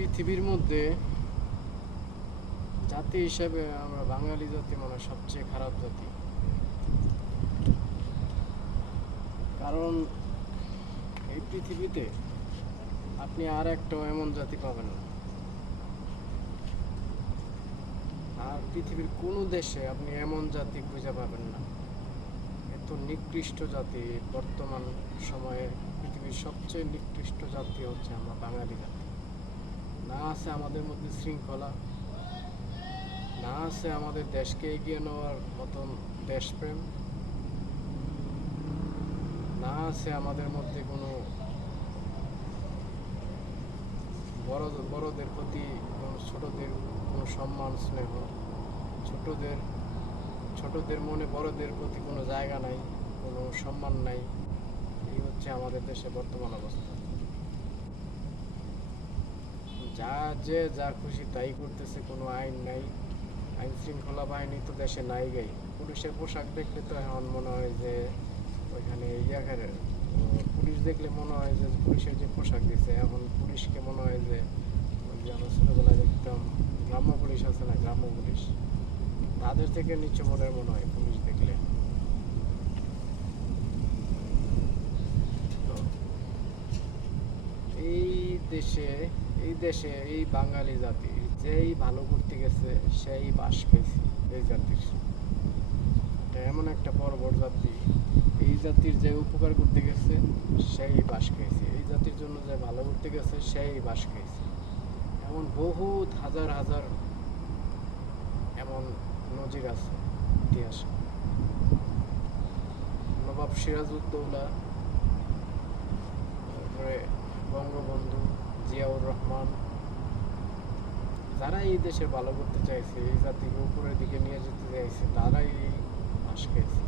পৃথিবীর মধ্যে জাতি হিসেবে আমরা বাঙালি জাতি মানে সবচেয়ে খারাপ জাতি। কারণ এই পৃথিবীতে আপনি আর একটাও এমন জাতি পাবেন না, আর পৃথিবীর কোনো দেশে আপনি এমন জাতি খুঁজে পাবেন না। এত নিকৃষ্ট জাতি। বর্তমান সময়ে পৃথিবীর সবচেয়ে নিকৃষ্ট জাতি হচ্ছে আমরা বাঙালি জাতি। না আছে আমাদের মধ্যে শৃঙ্খলা, না আছে আমাদের দেশকে এগিয়ে নেওয়ার মতন দেশপ্রেম, না আছে আমাদের মধ্যে কোনো বড়দের প্রতি কোনো ছোটদের কোনো সম্মান স্নেহ, ছোটদের মনে বড়দের প্রতি কোনো জায়গা নাই, কোনো সম্মান নাই। এই হচ্ছে আমাদের দেশে বর্তমান অবস্থা। যা খুশি তাই করতেছে, কোনো আইন নাই। আইন শৃঙ্খলা বাহিনী তো দেশে নাই গাই। পুলিশের পোশাক দেখলে তো এখন মনে হয় যে ওইখানে পুলিশ দেখলে মনে হয় যে পুলিশের যে পোশাক দিছে, এখন পুলিশকে মনে হয় যে ওই যে আমরা ছোটবেলায় দেখতাম গ্রাম্য পুলিশ আছে না, গ্রাম্য পুলিশ, তাদের থেকে নিচু মনের মনে হয় পুলিশ দেখলে। তো এই দেশে এই বাঙালি জাতি যেই ভালো করতে গেছে সেই বাস পেয়েছে। এই জাতির এমন একটা বর্বর জাতি, এই জাতির যে উপকার করতে গেছে সেই বাস খেয়েছে, এই জাতির জন্য যে ভালো করতে গেছে সেই বাস খেয়েছে। এমন বহুত হাজার হাজার এমন নজির আছে ইতিহাসে। নবাব সিরাজউদ্দৌলা, তারপরে বঙ্গবন্ধু, জিয়াউর রহমান, যারা এই দেশের ভালো করতে চাইছে, এই জাতিকে উপরের দিকে নিয়ে যেতে চাইছে, তারাই বাস খেয়েছে।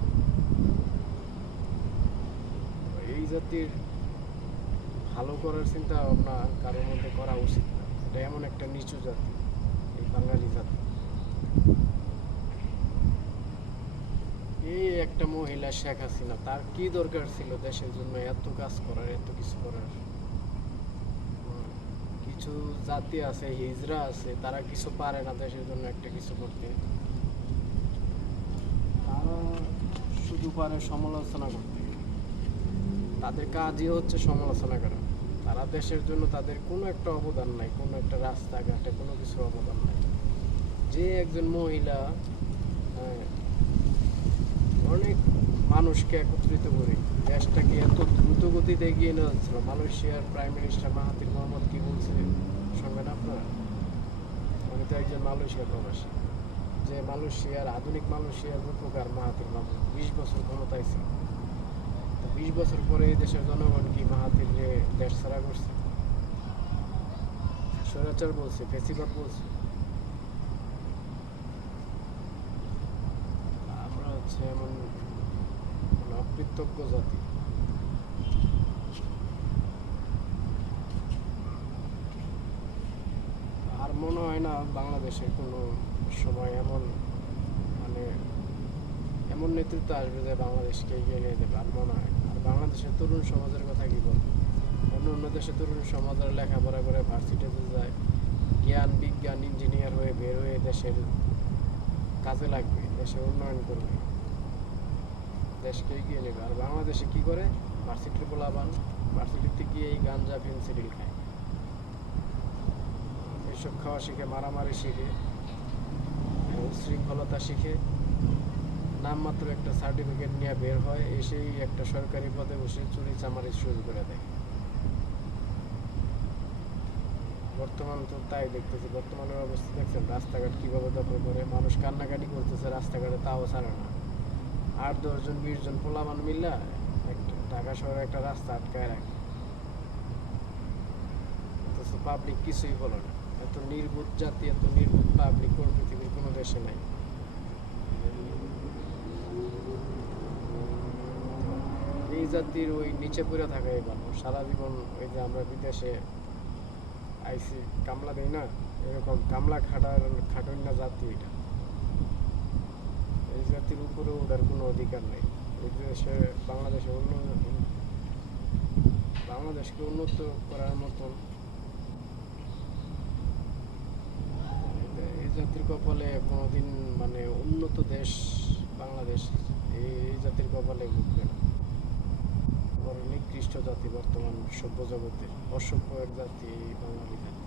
এই জাতির ভালো করার চিন্তা ভাবনা কারোর মধ্যে করা উচিত না। এটা এমন একটা নিচু জাতি, এই বাঙালি জাতি। এই একটা মহিলা শেখ হাসিনা, তার কি দরকার ছিল দেশের জন্য এত কাজ করার, এত কিছু করার? কিছু জাতি আছে, হিজড়া আছে, তারা কিছু পারে না দেশের জন্য একটা কিছু করতে। তারা শুধু পারে সমালোচনা করতে। তাদের কাজই হচ্ছে সমালোচনা করা। তারা দেশের জন্য তাদের কোনো একটা অবদান নাই, কোনো একটা রাস্তাঘাটে কোনো কিছু অবদান নাই। যে একজন মহিলা অনেক মানুষকে একত্রিত করে দেশটাকে এত দ্রুত গতিতে এগিয়ে নিয়ে যাচ্ছিল। মালয়েশিয়ার প্রাইম মিনিস্টার মাহাথির মোহাম্মদ কি বলছে শুনবেন আপনারা? আমি তো একজন মালয়েশিয়ার প্রবাসী। যে আধুনিক মালয়েশিয়ার রূপকার মাহাথির মোহাম্মদ 20 বছর ক্ষমতায় ছিল। 20 বছর পরে এই দেশের জনগণ কি মাহাথির দেশ ছাড়া করছে? স্বৈরাচার বলছে, ফেসিবাদ বলছে। আমরা হচ্ছে এমন অকৃতজ্ঞ জাতি। আর মনে হয় না বাংলাদেশের কোনো সময় এমন নেতৃত্ব আসবে যে বাংলাদেশকে এগিয়ে নিয়ে যাবে, আর মনে হয়। আর বাংলাদেশের তরুণ সমাজের কথা কি বলবো? অন্য দেশের তরুণ সমাজের লেখাপড়া করে ভার্সিটিতে যায়, জ্ঞান বিজ্ঞান ইঞ্জিনিয়ার হয়ে বের হয়ে দেশের কাজে লাগবে, দেশের উন্নয়ন করবে, দেশকে এগিয়ে নেবে। আর বাংলাদেশে কি করে? ভার্সিটির পোলাপান ভার্সিটিতে গিয়ে এই গাঞ্জা ফেন্সিডিল খায়, এইসব খাওয়া শিখে, মারামারি শিখে, উচ্ছৃঙ্খলতা শিখে, নামমাত্র একটা সার্টিফিকেট নিয়ে বের হয়, এসেই একটা সরকারি পদে বসে চুরি চামারি শুরু করে দেয়। বর্তমান তো তাই দেখতেছি। বর্তমানের অবস্থা দেখছেন, রাস্তাঘাট কিভাবে দখল করে, মানুষ কান্নাকাটি করতেছে রাস্তাঘাটে, তাও ছাড়ে না। 8-10 জন 20 জন পোলাপান মিল্লা একটা ঢাকা শহরে একটা রাস্তা আটকায় রাখে, অথচ পাবলিক কিছুই বলে না। এত নির্বোধ জাতি, এত নির্বোধ পাবলিক কোন পৃথিবীর কোনো দেশে নাই। এই জাতির ওই নিচে পড়ে থাকাই ভালো। সারা জীবন ওই যে আমরা বিদেশে আইসি কামলা দেই না, এরকম কামলা খাটুন না জাতি এটা। এই জাতির উপরে ওঠার কোনো অধিকার নেই। এই দেশে বাংলাদেশকে উন্নত করার মতন জাতির কপালে কোনোদিন মানে উন্নত দেশ বাংলাদেশ এই জাতির কপালে ঘুরবে না। বড় নিকৃষ্ট জাতি বর্তমান সভ্য জগতে, অসভ্য এক জাতি এই বাঙালি জাতি।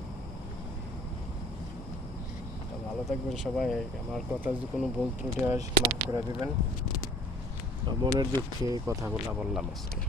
তা ভালো থাকবেন সবাই। আমার কথা যদি কোনো ভুল ত্রুটি হয় মাফ করে দেবেন। মনের দুঃখে এই কথাগুলো বললাম আজকে।